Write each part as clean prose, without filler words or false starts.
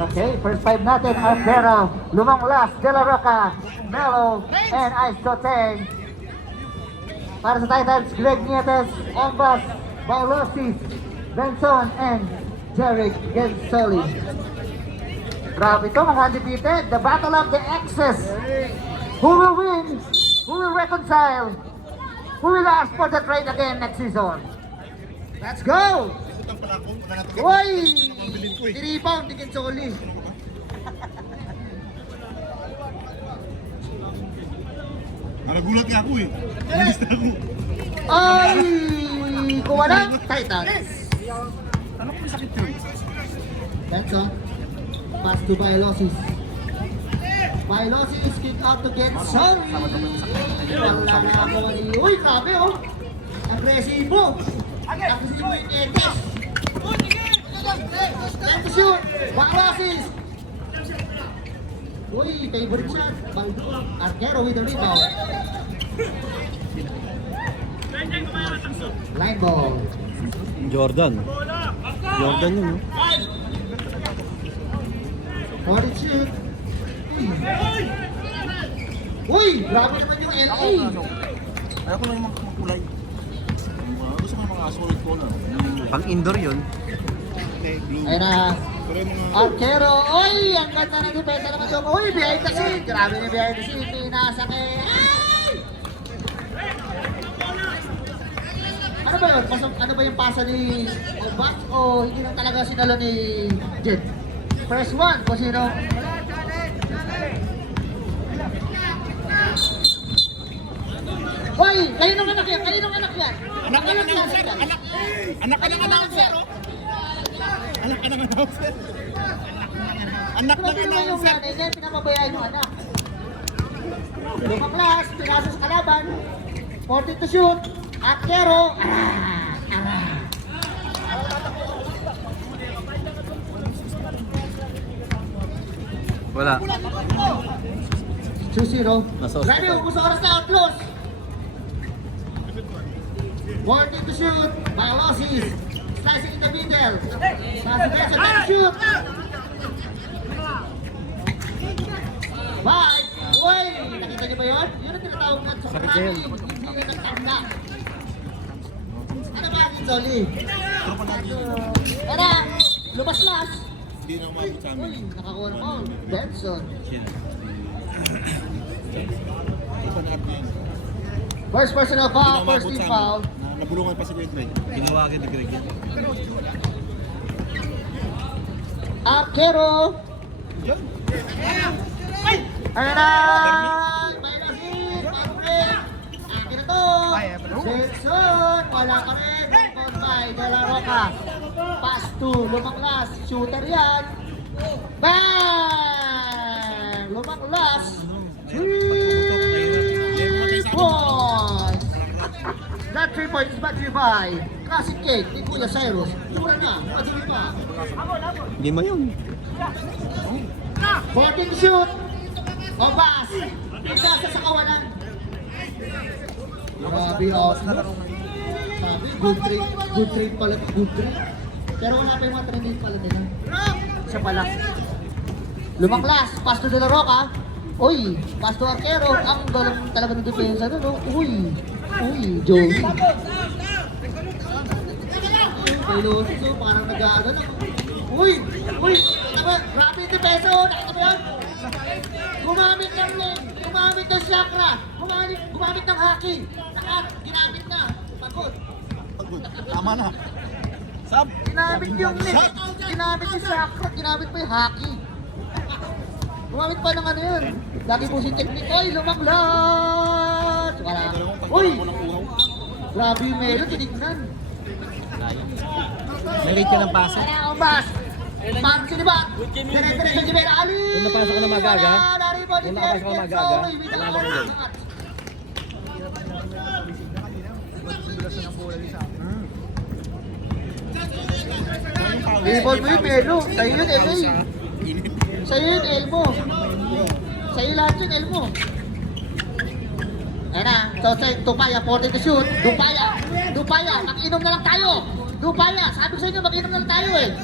Okay, first five natin, Artero, Lumanglas, De La Roca, Melo, and Ice Toteng. Para sa Titans, Greg Nietes, Ombas, Baulosis, Benson, and Jerick Gensoli. Grabe ito mga undefeated, the battle of the X's. Who will win? Who will reconcile? Who will ask for the trade again next season? Let's go! Uy! Di-rebound, di Gensoli. Nagulat nga ako eh. Nagulat ako. Ay! Kuha na, Titans. Ano ko may sakit yun? Benson. Pass to Bailosis. Bailosis kick out to Gensoli. Wala na ako. Uy, grabe oh. Agresibo. Agresibo yung Etes. Time to shoot. Bailosis. Uy, favorite shot. Artero with the rebound. Line ball. Jordan yun, no? For the shoot. Uy, grabe naman yung LA. Ayoko lang yung mga kulay. Gusto ko yung mga solid color. Pang indoor yun. Blue. Ayun na. Pero yung mga... Arquero, oy! Ang ganda ng depensa naman yung, uy! Behind the scene! Grabe na behind the scene! Pinasa kay... Ay! Ano ba yun? Ano ba yung pasa ni Obat? O hindi lang talaga sinalo ni Jet? First one, kung sino... Uy! Kaninong anak yan? Kaninong anak yan? Anak ka ng announcer! Anak ka ng announcer! Anak ka ng announcer! Anak Ano ng ba yung announcer! nanay niya? Pinapabayaan yung anak. Lumang class, pinasa sa kalaban. 40 to shoot. Arquero. Wala. 2-0. Nasa Grabe, hospital. ubus oras na outlaws. 40 to shoot. Bailosis. Slicing in the middle. Pasok to shoot. Bye! Uy! Nakita niyo ba yun? Yun ang tinatawag na soprani. Hindi nagtanda. Ano ba ang Zoli? Tara! Lumas-las! Hindi na umabot sa amin. Uy! Nakakuha ng ball. Benson. Ito na natin. First personal foul, first team foul. Nabulungan pa si Greg Greg. Ginawagan ni Greg yan. Arquero! Ayan na! May nasin! Akin na to! Benson! Wala ka rin! Rebound by De La Roca. Pass to Lumanglas. Shooter yan. Bang! Lumanglas. 3 points! That 3 points is back to you by Classic Cake ni Kuya Cyrus. Tumula na. Madumi pa. Lima yun. 14 shoot. Obas. Pagkasa sa kawalan. Grabe oh. Sabi, good trade pala. Good trade. Pero wala pa yung mga trending pala nila. Isa pala. Lumanglas. Pass to De La Roca. Uy. Pass to Arquero. Ang galang talaga ng depensa nun. No? Uy. Joey. Pelosis oh. Parang nag-aagal ako. Uy. Tama. Grabe yung depensa oh. Nakita mo yan? Gumamit ng lane, gumamit ng chakra, gumamit ng haki. Ginamit na. Pagod. Tama na. Sab! Ginamit yung lane, ginamit yung chakra, ginamit pa yung haki. Gumamit pa ng ano yun. Lagi po si technique. Oy, lumanglas! Wala. Uy! Grabe yung melo, tinignan. May rate ka ng pasa. Tara, Ombas! Pag sino ba? Dire-dire sa Jimena Ali! Kung napasok ka na magaga, kung nakapasok ka na magaga, wala ka rin. Ibol mo yun, Melo. Sa'yo yun, LA. Sa'yo yun, L mo. Sa'yo lahat yun, L mo. Ayan na. So, Tupaya, 40 to shoot. Dupaya. Nakiinom na lang tayo. Lupaya, sabi ko sa inyo, mag-inom na tayo eh.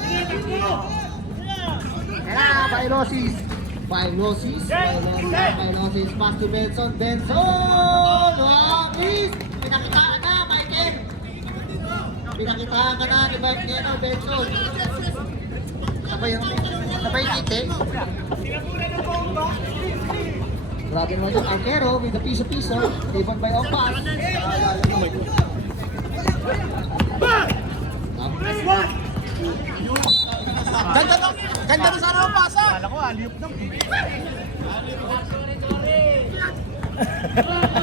Kaya, Bailosis. Bailosis. Pass to Benson. Benson! Wangis! Pinakitaan na, Michael. Pinakitaan ka na ni Michael Benson. Sabay yung ngiti. Grabe naman yung Arquero with the piso-piso. Given by Ompas. Ganda to sana ang pasa. Kala ko, aliyop na.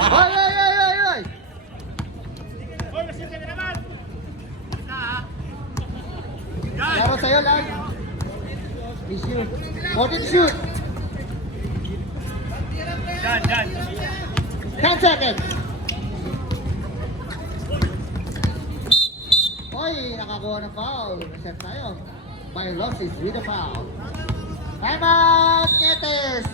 Oy! Hoy, nasin ka na naman. Laro sa'yo lang. Shoot. 14 shoot. Dyan. 10 seconds. Oy, nakakuha ng foul. Reset tayo. Bailosis with a foul. Time out, Ketes.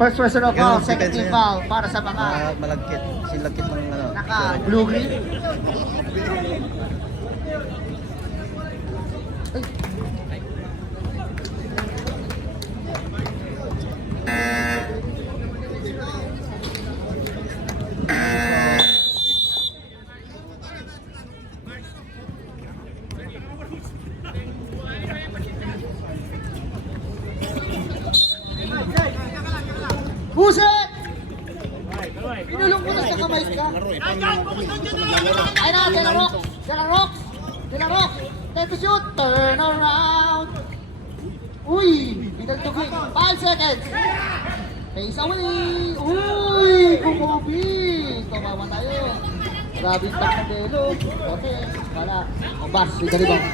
First personal foul, second team foul para sa mga Malagkit. Silagkit ng ano. naka blue green. Buset! Inulong mo na sa kamay ka. Ay na, De La Rox. Time to shoot. Turn around. Uy, pinagtugin. 5 seconds. Face away. Uy, kumubing. Tumawa tayo. Grabe yung tak ng Delo. Okay, wala. O bas, may galibang.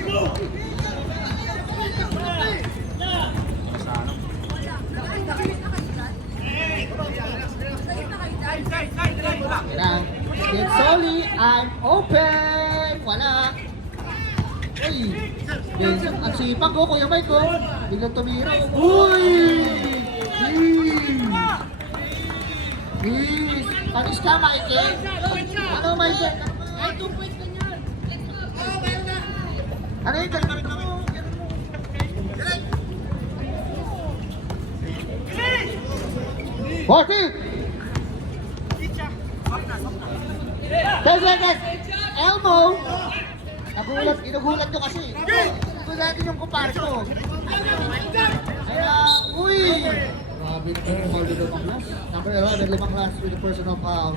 Yan. Get Soli, I'm open. Wala. Uy. Benson, ang sipag ko, Kuya Mike ko. Biglang tumira. Uy! Please. Panis ka, Michael. Ano, Michael? Ay, 2 points ka niyan. Ano yung ganun mo? 40! 10 seconds! Elbow! Inugulat nyo kasi. Inugulat nyo yung kumpare ko. Kaya, uy! Grabe ito yung foul dito ng class. Number 11, limang class with the personal foul.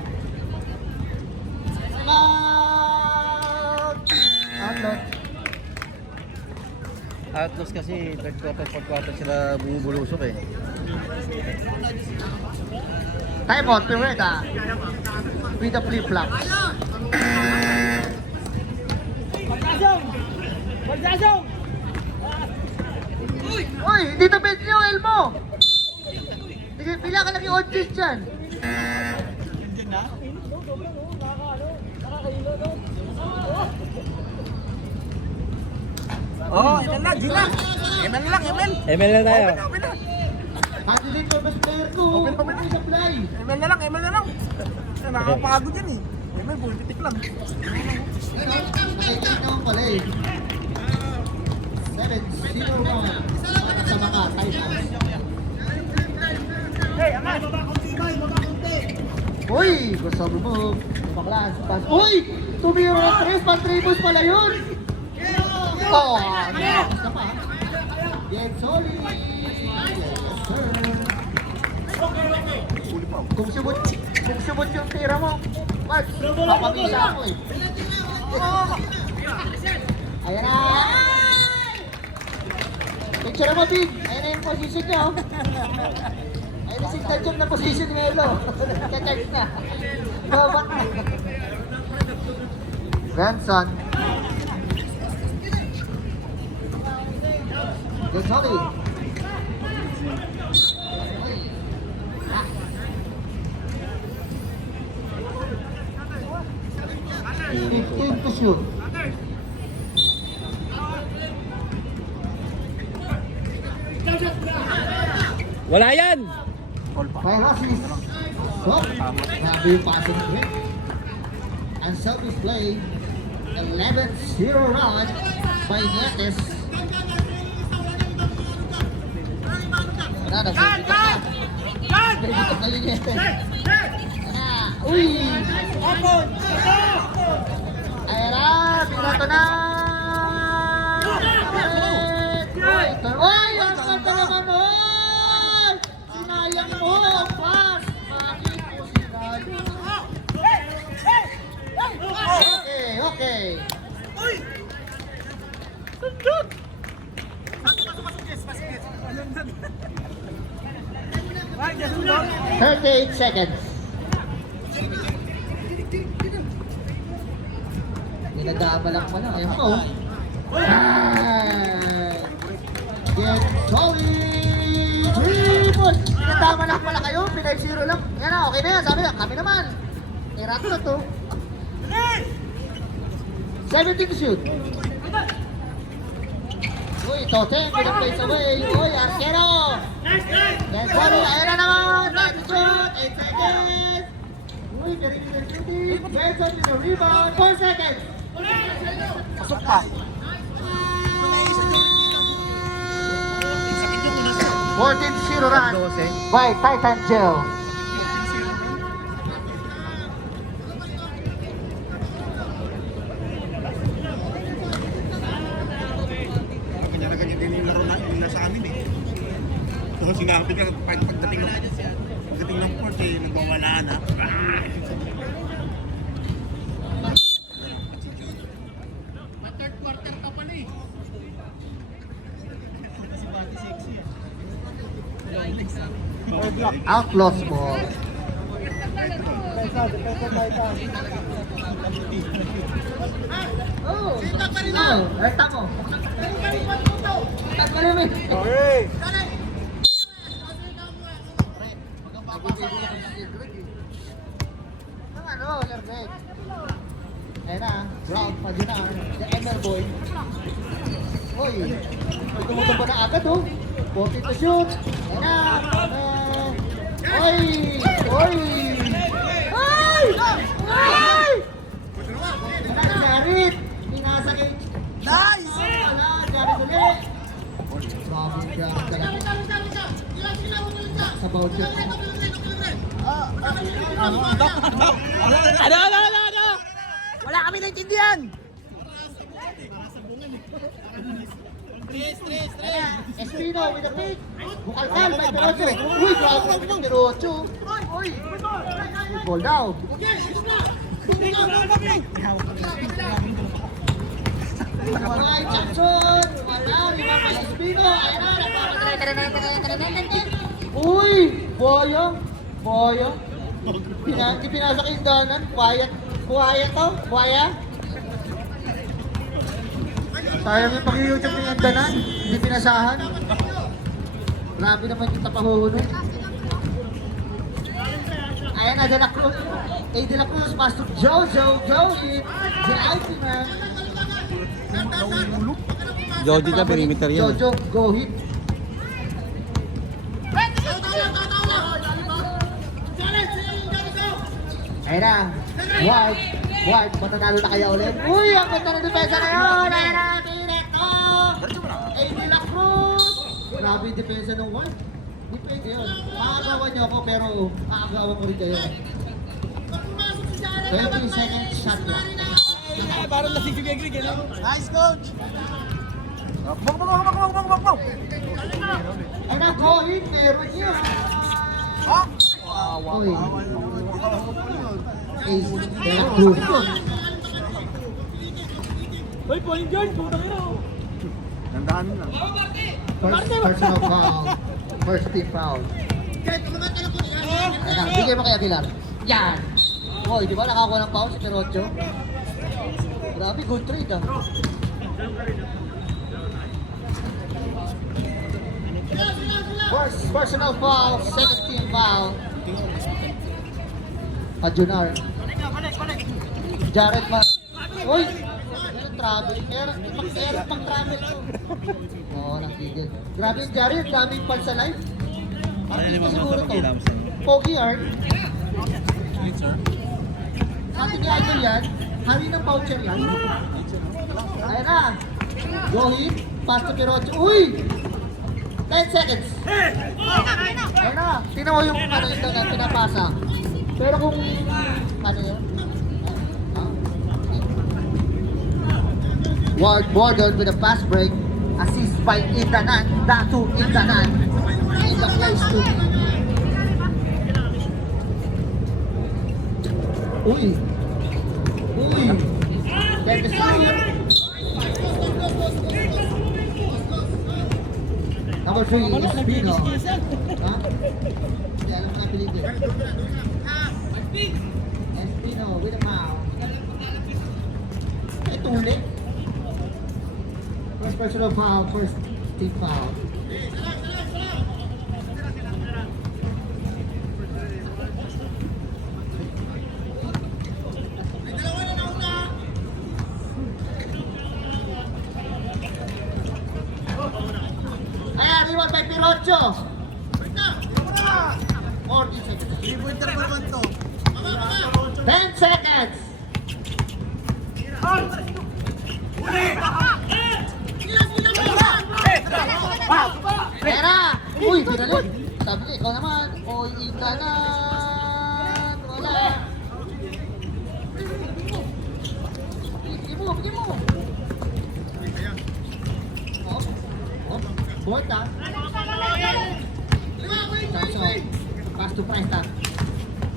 Outlook. Outlaws kasi third quarter, fourth quarter sila bumubulusok eh. Time out, Pireta. With the flip-flops. Uy, dito bet nyo, Elmo! Sige, pila ka lang yung odd cheese dyan. Oh, ML lang, Gina. ML lang. ML na tayo. Open na. Handling ko, best player ko. Open pa. Sa fly. ML na lang. Nakakapagod yan eh. ML, bulitik lang. Nakikita naman pala eh. 7-0 sa mga timeouts. Hey, Aman! Baba konti! Uy! Gusto mo. Baklas. Uy! Tumira na 3. Pan-tribus pala yun. Oh, next na pa. Get solid. Yes, sir. Kung subot yung tira mo, Max, papamisa ako eh. Ayan na. Picture mo, Big. Ayan na yung position niya. Ayan na si Tajong na position ni Melo. Kacharge na. Babat na. Benson. Get solid. 15 to shoot. Wala yan! by Rossi. So, grabe yung passing quick. Unselfish play. 11-0 run by Nietes. Wala, nagsisikap na. Nagsisikap na yung Nietes. Uy! Ayan, binato na! Uy! Ang ganda naman nun! Sinayang mo ang pass! Bakit mo sinayang? Okay. Pasok. 38 seconds. Nagdaabalang pala. Ayun ko. Get solid! 3 points! Nagdama lang pala kayo. 5-0 lang. Yan na, okay na yan. Sabi na, kami naman. Irato na to. 17 to shoot. Uy, Totem, pinaplace away. Uy, Arquero. Yes, sorry. Ayun na naman. 10 to shoot. 8 seconds. Uy, Perimeter shooting. Benson with the rebound. 4 seconds. Pasok pa. 14-0 run by Titan Gel. Kanya na ganyan din yung laro na yung nasa amin eh. So sinabi ka pagdating ng court eh, nagwawala na. Third quarter ka pala eh. Outlaws ball. Oh, rekta mo. Tanggalin mo. Ano, Lerbeck? Ayan na, Brown, Pajunar, the Emmer Boy. Uy, tumutumba na agad oh. 40 to shoot. Ayan na. Uy! Uy! Uy! Uy! Jared! Pinasa kay... Nice! Wala, Jared ulit. Grabe, Jared talaga. Sa voucher. Ano? Wala kami naintindihan! Espino with the pick. Bukalkal by Perocho. Uy, grabe ng Perocho. Uy! Good ball daw. Wala, Jackson. Wala, lima pa Espino. Uy! Boyong. Boyong. Pinasa kayong danan. Kuwaya to? Kuwaya? Sayang yung pag-YouTube ng danan. Hindi pinasahan. Grabe naman yung tapahuhunod. Ayan na, De La Cruz. De La Cruz, pass to Jojo. Joey. The Ultimate. Jody ka, perimeter yan. Jojo, go hit. Ayan na. White, matatalo na kaya ulit. Uy, ang ganda ng depensa na yun. Ayan na, Pineto. De La Cruz. Grabe yung depensa ng White. Hindi pwede yun. Maagawan niyo ako pero maagawan ko rin kayo. 20 seconds shot clock. Parang lasing si Greg, eh, no? Nice coach! Ay na, go hit. Meron yun. Uy. Ace De La Cruz. Hoy, point guard, putang ina. Nandahan na. First personal foul. First team foul. Ayan na, bigay mo kay Aguilar. Yan. Hoy, di ba nakakuha ng foul si Perocho? Grabe, good trade ah. First personal foul, second team foul. Pajunar. Jared Mar. Uy! Ano travel? Meron pang travel to. Oo, nakigil. Grabe yung Jared, daming pan sa live. Artista siguro to. Pogi Art. Ating idol yan. Hari ng voucher yan. Ayan na. Rohit. Pass to Pirocho. Uy! 10 seconds. Ayan na. Tingnan mo yung ano ito na pinapasa. Pero kung ano yun? Ward Borden with a fast break. Assist by Indanan. Datu Indanan. In the place to. Uy! Uy! There's the shoot. Number 3 is Pino. Ha? Hindi, alam ko na piligin. Espino with a foul. Ito ulit. First personal foul, first team foul. Ayan, reward by Pirocho. 40 seconds. 10 seconds. Pera! Uy, pinalik! Sabi ko, ikaw naman. O, ika na. Wala. Bigyan mo, bigyan mo. Oh, oh, board ah. So, pass to Price Tag.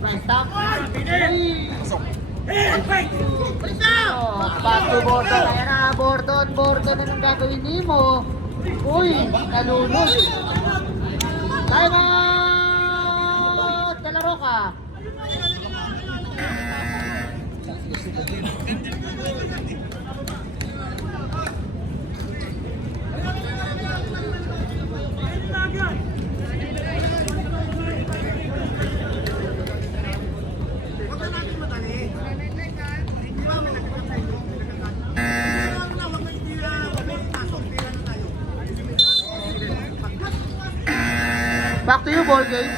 Price Tag. Uy! Oh, pass to Bordon. Ayan na, Bordon. Bordon, anong gagawin mo? Uy, nalunod. Time out! Talaro ka. Back to you, ball game.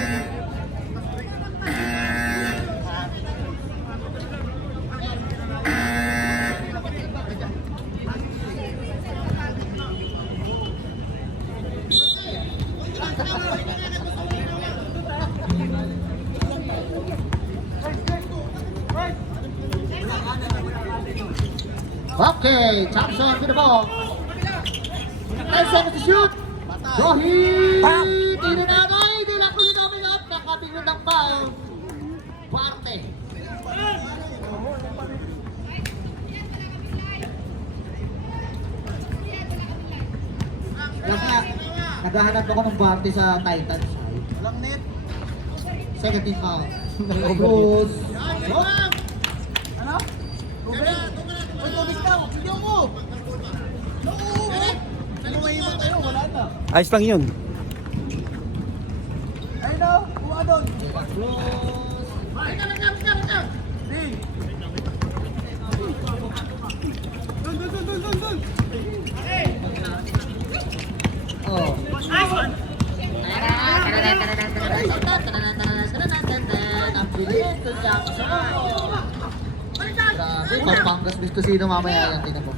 Okay, Thompson with the ball. 10 seconds to shoot. Rohit! Tinanagay! Hindi lang ko sinaming up. Nakabigyan ng foul. Parte. Naghahanap ako ng Parte sa Titans. Walang net. Second team foul. Rose. Ano? Uy, tubig daw. Bigyan mo. Ano mahimot tayo? Wala na. Ayos lang yun. Ayun daw. Kuha doon. Rose. Doon. Oh. Ang bilis to Jackson. Grabe, Pampangas gusto sino mamaya yan, tingnan mo.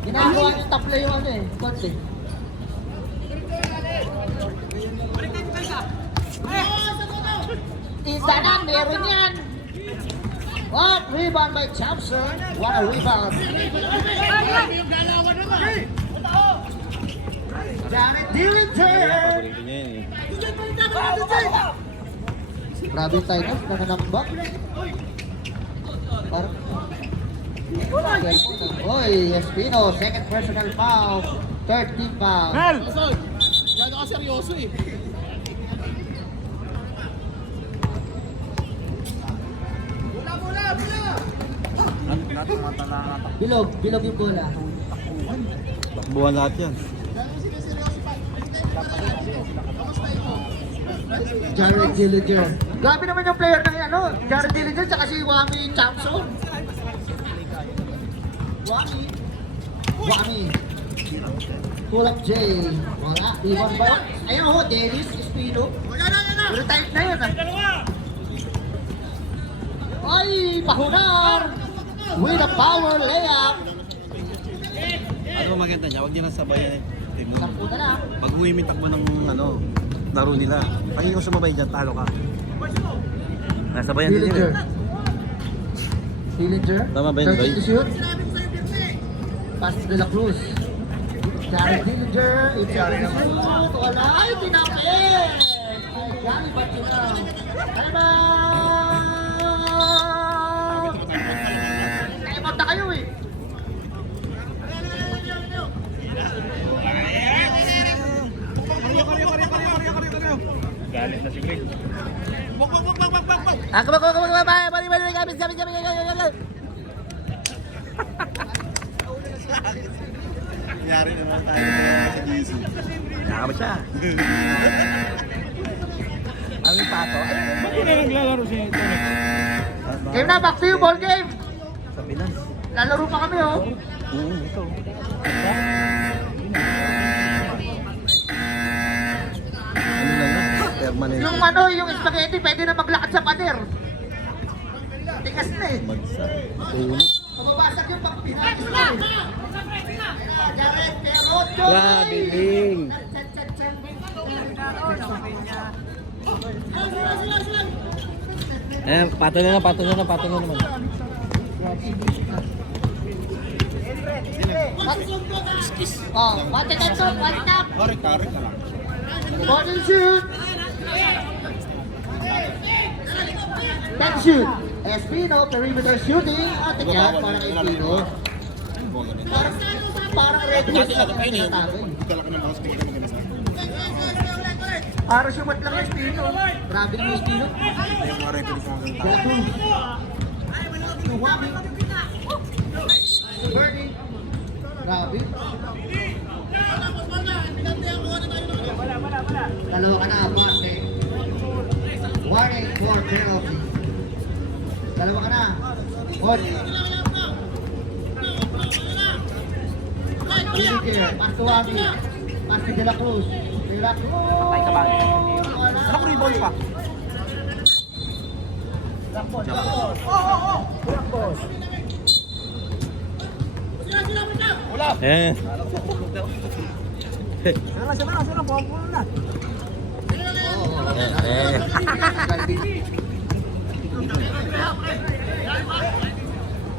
Ginagawa yung tapla yung ano eh, coach eh. Indanan, meron yan! What? Rebound by Thompson. What a rebound. Janet Dillinger. Paborito niya yun eh. Grabe yung Titans, nananambak. Parang... Oy, Espino, second personal foul. Third team foul. Yan ako seryoso eh. Bilog yung bola. Takbuhan lahat yan. Jared Dillinger. Grabe naman yung player ng ano, Jared Dillinger tsaka si Wami Thompson. Wami. Pull up J. Wala. Ibang ba? Ayun ho, Dennis Espino. Pero type na yun ah. Ay, Pahunar! With a power layup. Ano maganda niya? Huwag niya nang sabayan. Team mo. Sampu na lang. Pag uwi takbo ng laro nila. Pag ikaw sumabay dyan, talo ka. Nasabayan din Dillinger. nila. Dillinger. Tama ba yun, Bay? 30 to shoot. Pass to De La Cruz. Jared Dillinger. It's a shoot. Wala. Ay, tinapin! Ay, Gary Batina. Ano ba? Naimot na kayo eh. Galit na si Greg. Wag. Ah, balik, gamis. Yari na naman tayo sa GC. Kaya ba siya? Ang pato. Ba't yun na naglalaro siya ito? Game na, back to you, ball game. Sa Pinas. Lalaro pa kami oh. Ito. Ano lang yan? Permanent. Yung yung spaghetti, pwede na maglakad sa pader. Tigas na eh. Magsa. Ulo. Mababasag yung pagpinagis na eh. Jared Perot, Grabe, Ling. Pato na naman. Oh, bate ka to, bate tap. Karik ka lang. Body shoot. Back shoot. Espino, perimeter shooting. At yan, parang Espino. Parang red house na tinatawag. Dala ka ng mouse, tingin ka maganda sa akin. Parang sumat lang yung Espino. Grabe yung Espino. Yung mga referee ko ang De La Cruz. Birdie. Grabe. Dalawa ka na, Marte. Warning for penalty. Dalawa ka na. Hot. Dillinger. Pass to Wami. Pass to De La Cruz. De La Cruz. Patay ka ba? Ano ko rin pa? Eh.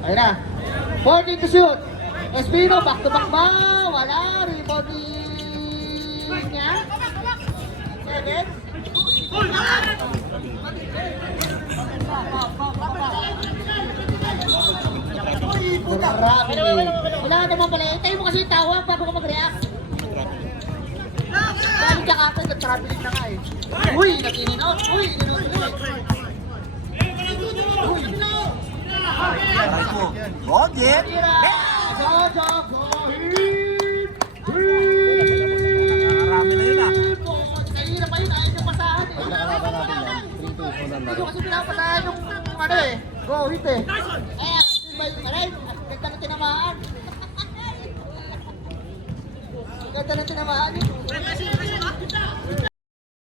Ayun na. 40 to shoot. Espino, back to back ba? Wala. Rebounding niya. Seven. Grabe. Wala naman pala. Tayo mo kasi tawag bago ka mag-react. Dahil ka kapag nag-traveling na nga eh. Uy, nag-in-out. Uy, in-out. Uy. Roger! Jojo, go hit! Marami na yun ah. Kahirap pa yun, ayaw niyong pasahan eh. Hindi ko kasi pinapasahan yung eh. Go hit eh. Aray, ganda na tinamaan. Ganda na tinamaan yun.